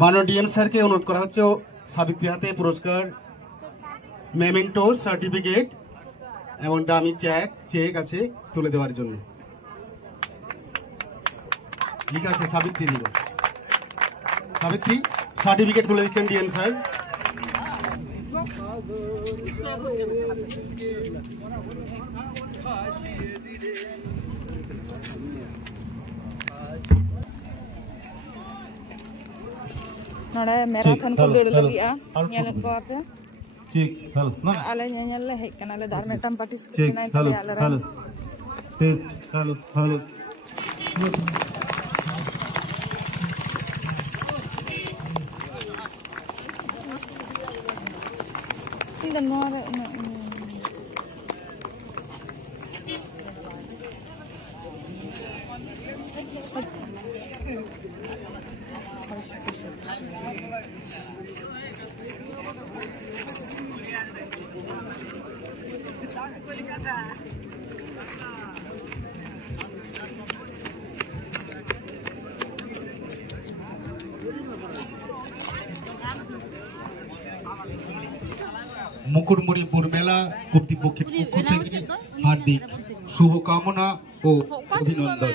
মাননীয় ডিএম স্যারকে অনুরোধ করা হচ্ছে সাবিত্রী হাতে পুরস্কার, মেমেন্টো, সার্টিফিকেট এবং দামি চেক আছে তুলে দেওয়ার জন্য। ঠিক আছে, সাবিত্রী দিব। সাবিত্রী সার্টিফিকেট তুলে দিচ্ছেন ডিএম স্যার। नोड़ा मैराथन को दौड़ लगिया ñelet ko ape ठीक हेलो ना ale ñeñal le hej kana le dar metam participate na hello ale hello test hello hello tinga noare Mukutmanipur মেলা কর্তৃপক্ষের পক্ষ থেকে হার্দিক শুভকামনা ও অভিনন্দন।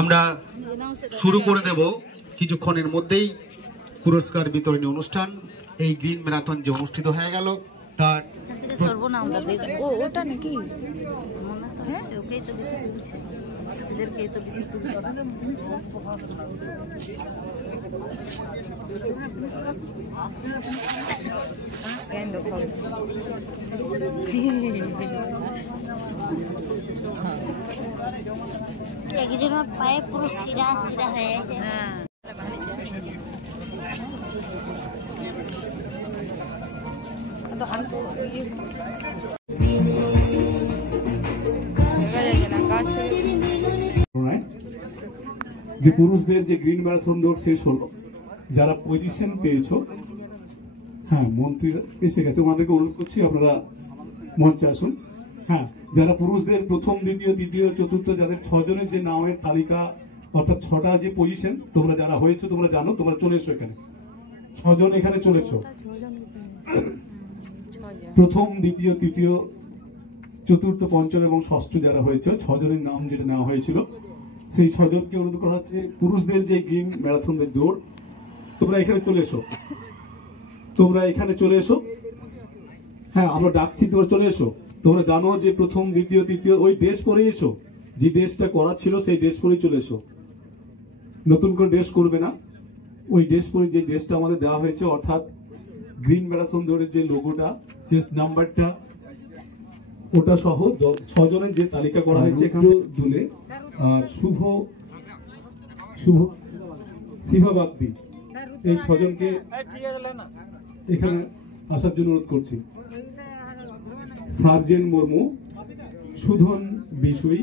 আমরা শুরু করে দেব কিছুক্ষণের মধ্যেই পুরস্কার বিতরণী অনুষ্ঠান। এই গ্রিন ম্যারাথন যে অনুষ্ঠিত হয়ে গেল তার ওটা নাকি একজন পায়ে পুরো সিরা সিরা হয়ে গেছে। যে পুরুষদের যে গ্রিন ম্যারাথন দৌড় শেষ হলো, যারা পজিশন পেয়েছো, হ্যাঁ মন্ত্রী এসে গেছে, ওনাদেরকে অনুরোধ করছি আপনারা মঞ্চে আসুন। হ্যাঁ, যারা পুরুষদের প্রথম, দ্বিতীয়, তৃতীয়, চতুর্থ, যাদের 6 জনের যে নামের তালিকা অর্থাৎ 6টা যে পজিশন তোমরা যারা হয়েছো তোমরা জানো, তোমরা চলে এসো এখানে। 6 জন এখানে চলেছো। প্রথম, দ্বিতীয়, তৃতীয়, চতুর্থ, পঞ্চম এবং ষষ্ঠ যারা হয়েছে 6 জনের নাম যেটা নেওয়া হয়েছিল, সেই 6 জনকে অনুরোধ করা হচ্ছে পুরুষদের যে গ্রিন ম্যারাথনের দৌড়, তোমরা এখানে চলে এসো। তোমরা এখানে চলে এসো। হ্যাঁ, আমরা ডাকছি, তোমরা চলে এসো। তোমরা জানো যে প্রথম, দ্বিতীয়, তৃতীয় ওই ড্রেস পরে এসো, যে ড্রেসটা করা ছিল সেই ড্রেস পরেই চলে এসো। নতুন করে ড্রেস করবে না, ওই ড্রেস পরে যে ড্রেসটা আমাদের দেওয়া হয়েছে, অর্থাৎ গ্রিন ম্যারাথন দৌড়ের যে লোগোটা, চেস্ট নাম্বারটা, ওটা সহ 6 জনের যে তালিকা করা হয়েছে এখানে দুলে আর শিভা বাগদি, এই 6 জনকে এখানে আসার জন্য অনুরোধ করছি। সার্জেন মুর্মু, সুধন বিশুই,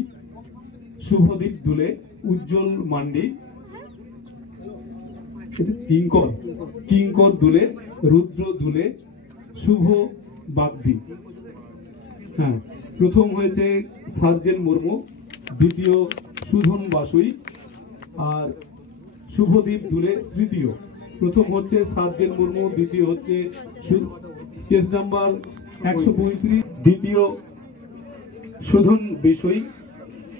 শুভদীপ দুলে, উজ্জ্বল মান্ডি, কিঙ্কর দুলে, রুদ্র দুলে, শুভ বাগদি। হ্যাঁ, প্রথম হয়েছে সার্জেন মুর্মু, দ্বিতীয় সুধন বাসুই আর শুভদীপ দুলে তৃতীয়। প্রথম হচ্ছে সার্জেন মুর্মু, দ্বিতীয় হচ্ছে কেস নাম্বার 135, দ্বিতীয় সুধন বিশুই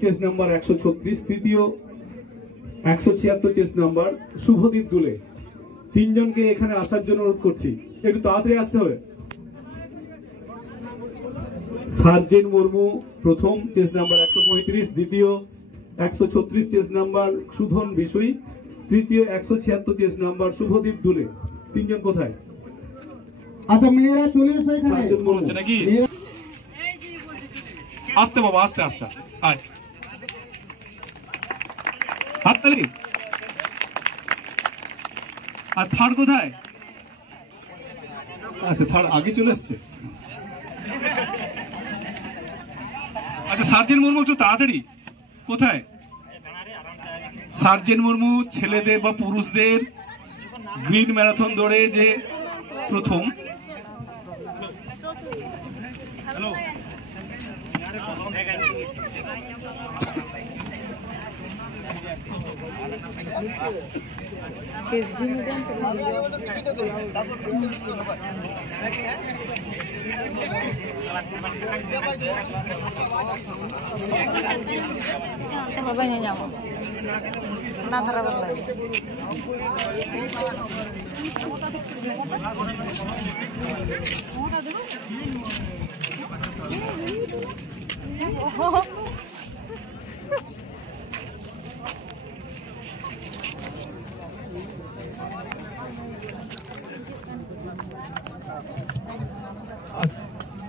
কেস নাম্বার 136, তৃতীয় 176 কেস নাম্বার শুভদীপ দুলে। 3 জনকে এখানে আসার জন্য অনুরোধ করছি, একটু তাড়াতাড়ি আসতে হবে। সার্জেন মুর্মু প্রথম, চেস নাম্বার 135, দ্বিতীয় 136 চেস নাম্বার সুধন বিশুই, তৃতীয় 176 চেস নাম্বার শুভদীপ দুলে। 3 জন কোথায়? আচ্ছা, মেয়েরা চলে এসো এখানে। সার্জেন মুর্মু নাকি? আস্তে বাবা, আস্তে আস্তে। আয়, হাততালি। আর থার্ড কোথায়? আচ্ছা, থার্ড আগে চলে এসছে। আচ্ছা, সার্জেন মুর্মু একটু তাড়াতাড়ি। কোথায় সার্জেন মুর্মু? ছেলেদের বা পুরুষদের গ্রিন ম্যারাথন দৌড়ে যে প্রথম। হ্যালো, एसडी मीडियम बाबा नहीं जाओ ना धरा बदला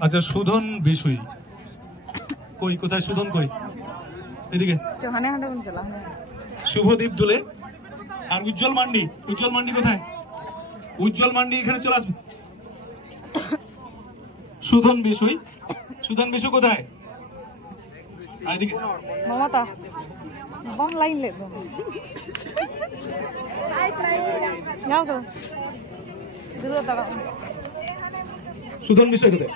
আচ্ছা সুধন বিষয় কই কোথায় সুধন কই এদিকে চহানে হাঁটে চলা শুভদীপ দুলে আর উজ্জ্বল মান্ডি কোথায় উজ্জ্বল মান্ডি এখানে চলে আসবে সুধন বিষয় কোথায় এদিকে মমতা বম লাইন ले दो যাও তো দ্রুত তাড়াও সুধন বিষয় কোথায়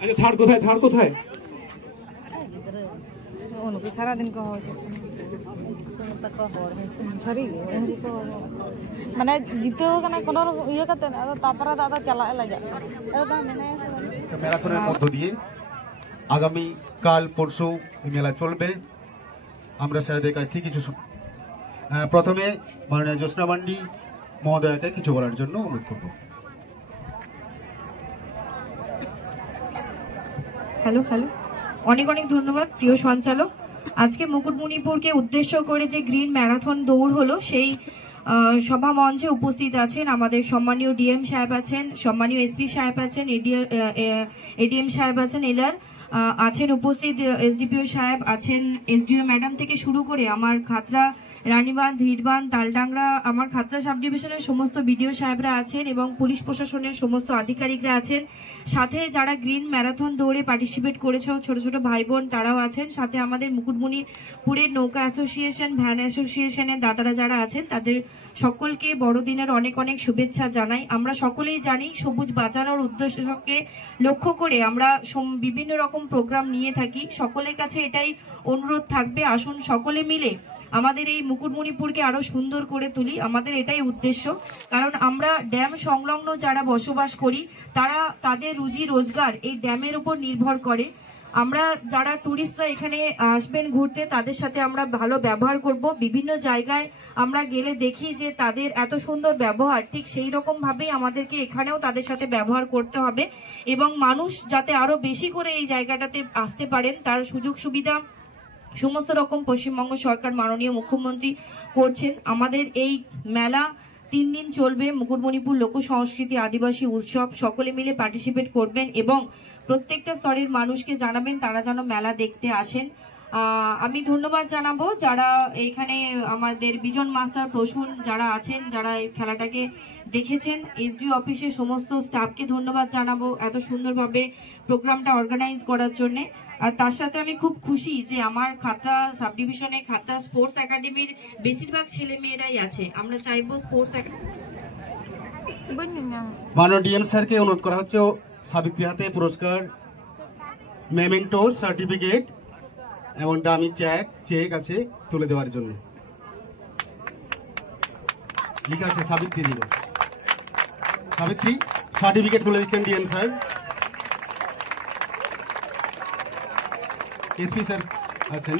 আচ্ছা থার্ড কোথায় उनको सारा दिन कहो মানে জিতেও কেন কোনো ইয়ে করতে তারপরে দাদা চালায় লাগে ম্যারাথনের মধ্য দিয়ে আগামী কাল পরশু এই মেলা চলবে। আমরা স্যারদের কাছ থেকে কিছু প্রথমে মাননীয় জ্যোৎস্না মান্ডি মহোদয়াকে কিছু বলার জন্য অনুরোধ করব। হ্যালো অনেক ধন্যবাদ প্রিয় সঞ্চালক। আজকে মুকুটমণিপুরকে উদ্দেশ্য করে যে গ্রিন ম্যারাথন দৌড় হলো সেই সভা মঞ্চে উপস্থিত আছেন আমাদের সম্মানীয় ডিএম সাহেব আছেন, সম্মানীয় এসপি সাহেব আছেন, এডিএম সাহেব আছেন, এলআর আছেন উপস্থিত, এসডিপিও সাহেব আছেন, এসডিও ম্যাডাম থেকে শুরু করে আমার খাতড়া রানীবাঁধ, হিটবাঁধ, তালডাংরা, আমার খাতড়া সাব ডিভিশনের সমস্ত বিডিও সাহেবরা আছেন এবং পুলিশ প্রশাসনের সমস্ত আধিকারিকরা আছেন। সাথে যারা গ্রিন ম্যারাথন দৌড়ে পার্টিসিপেট করেছে ছোট ছোট ভাই বোন তারাও আছেন। সাথে আমাদের মুকুটমণিপুরের নৌকা অ্যাসোসিয়েশন, ভ্যান অ্যাসোসিয়েশনের দাদারা যারা আছেন তাদের সকলকে বড়দিনের অনেক শুভেচ্ছা জানাই। আমরা সকলেই জানি সবুজ বাঁচানোর উদ্দেশ্যকে লক্ষ্য করে আমরা বিভিন্ন রকম প্রোগ্রাম নিয়ে থাকি। সকলের কাছে এটাই অনুরোধ থাকবে, আসুন সকলে মিলে আমাদের এই মুকুটমণিপুরকে আরো সুন্দর করে তুলি। আমাদের এটাই উদ্দেশ্য, কারণ আমরা ড্যাম সংলগ্ন যারা বসবাস করি তারা তাদের রুজি রোজগার এই ড্যামের উপর নির্ভর করে। আমরা যারা টুরিস্টরা এখানে আসবেন ঘুরতে তাদের সাথে আমরা ভালো ব্যবহার করব। বিভিন্ন জায়গায় আমরা গেলে দেখি যে তাদের এত সুন্দর ব্যবহার, ঠিক সেই রকম ভাবেই আমাদেরকে এখানেও তাদের সাথে ব্যবহার করতে হবে এবং মানুষ যাতে আরো বেশি করে এই জায়গাটাতে আসতে পারেন তার সুযোগ সুবিধা সমস্ত রকম পশ্চিমবঙ্গ সরকার মাননীয় মুখ্যমন্ত্রী করছেন। আমাদের এই মেলা 3 দিন চলবে, মুকুটমণিপুর লোক সংস্কৃতি আদিবাসী উৎসব। সকলে মিলে পার্টিসিপেট করবেন এবং প্রত্যেকটা স্তরের মানুষকে জানাবেন তারা যেন মেলা দেখতে আসেন। আমি ধন্যবাদ জানাবো যারা এখানে আমাদের বিজন মাস্টার প্রসূন যারা আছেন, যারা এই খেলাটাকে দেখেছেন। এসডিও অফিসের সমস্ত স্টাফকে ধন্যবাদ জানাবো এত সুন্দরভাবে প্রোগ্রামটা অর্গানাইজ করার জন্য। আর তার সাথে আমি খুব খুশি যে আমার খাতড়া সাব ডিভিশনে খাতড়া স্পোর্টস একাডেমির বেশিরভাগ ছেলে মেয়েরাই আছে। আমরা চাইবো স্পোর্টস মাননীয় ডিএম স্যারকে অনুরোধ করা হচ্ছে সাবিত্রী হাতে পুরস্কার, মেমেন্টো, সার্টিফিকেট এবং দামি চেক আছে তুলে দেওয়ার জন্য। ঠিক আছে, সাবিত্রী দিব। সাবিত্রী সার্টিফিকেট তুলে দিচ্ছেন ডিএম স্যার। এসপি স্যার আছেন।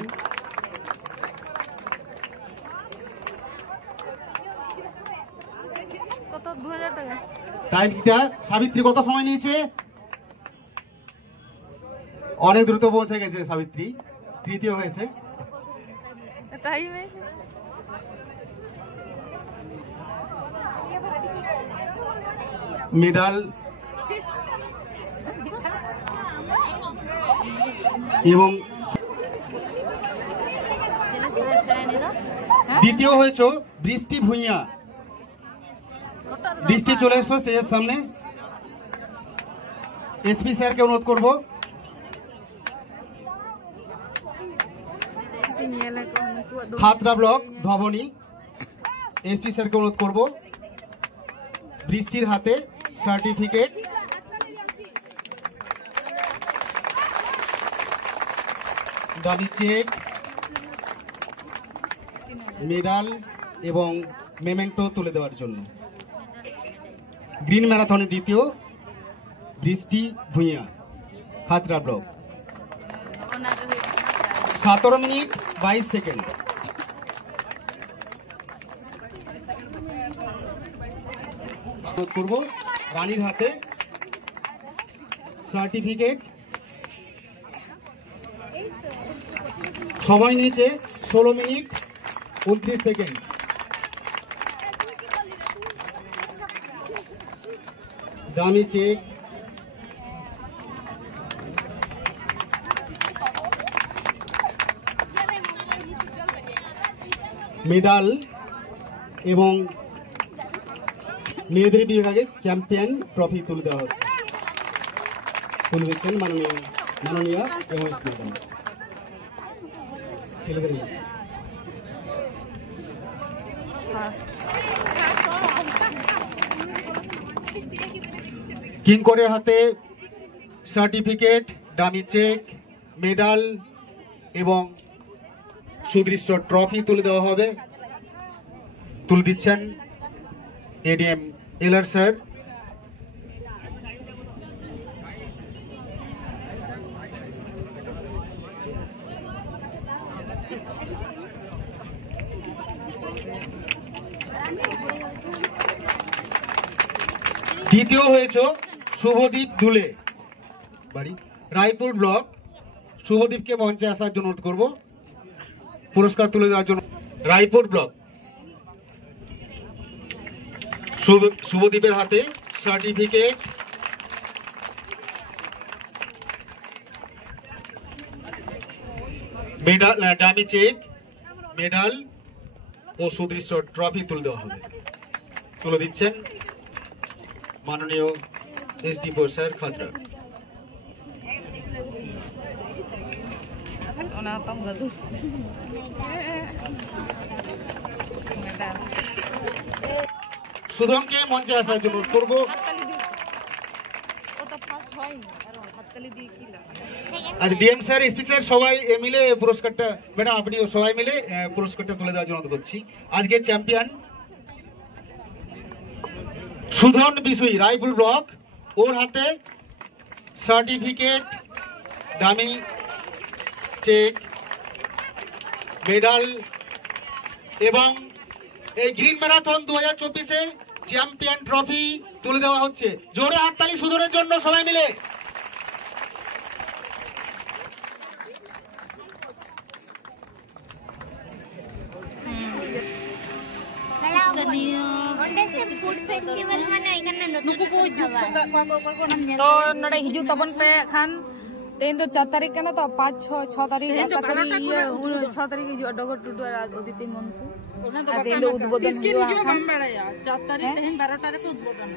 কত 2000 টাকা টাইমটা সাবিত্রী কত সময় নিয়েছে? অনেক দ্রুত পৌঁছে গেছে সাবিত্রী, তৃতীয় হয়েছে। টাইমে মেডাল এবং দ্বিতীয় হয়েছে বৃষ্টি ভুঁইয়া। বৃষ্টি চলে এসো স্টেজের সামনে। এসপি স্যারকে অনুরোধ করবো। খাতড়া ব্লক ধবনী এসপি স্যারকে অনুরোধ করবো বৃষ্টির হাতে সার্টিফিকেট ডামি চেক, মেডাল এবং মেমেন্টো তুলে দেওয়ার জন্য। গ্রিন ম্যারাথনের দ্বিতীয় Brishti Bhuiyan, Khatra block, 17 minute 22 second. করব রানীর হাতে সার্টিফিকেট। সময় নিয়েছে 16 minute 29 second. Dummy cheque, medal এবং মেয়েদের বিভাগে চ্যাম্পিয়ন ট্রফি তুলে দেওয়া হচ্ছে। তুলে দিচ্ছেন মাননীয় এমএস ম্যাডাম। ছেলেদের কিংকরের হাতে সার্টিফিকেট, ডামি চেক, মেডাল এবং সুদৃশ্য ট্রফি তুলে দেওয়া হবে। তুলে দিচ্ছেন এডিএম এলার স্যার। দ্বিতীয় হয়েছে শুভদীপ দুলে, বাড়ি রায়পুর ব্লক। শুভদীপকে মঞ্চে আসার জন্য অনুরোধ করব পুরস্কার তুলে দেওয়ার জন্য। রায়পুর ব্লক, শুভদীপের হাতে certificate, medal, dummy cheque, medal ও সুদৃশ্য ট্রফি তুলে দেওয়া হবে। তুলে দিচ্ছেন মাননীয় এসডিপো স্যার, খাতড়া। সুধমকে মঞ্চে আসার জন্য করবো। আচ্ছা, ডিএম স্যার, এসপি স্যার সবাই মিলে পুরস্কারটা, ম্যাডাম আপনি সবাই মিলে পুরস্কারটা তুলে দেওয়ার জন্য অনুরোধ করছি। আজকে চ্যাম্পিয়ন সুধন বিশুই, রায়পুর ব্লক। ওর হাতে সার্টিফিকেট, ডামি চেক, মেডাল এবং এই গ্রিন ম্যারাথন 2024-এর চ্যাম্পিয়ন ট্রফি তুলে দেওয়া হচ্ছে। জোরে হাততালি সুধনের জন্য সবাই মিলে। तो नडे हिजू तबन पे खान तेन तो 4 तारीख का ना तो 5 6 तारीख ऐसा करी 6 तारीख हिजू डगर टुडू उदिति मनसु तेन तो उद्बोधन हुआ खान 4 तारीख तेन 12 तारीख उद्बोधन।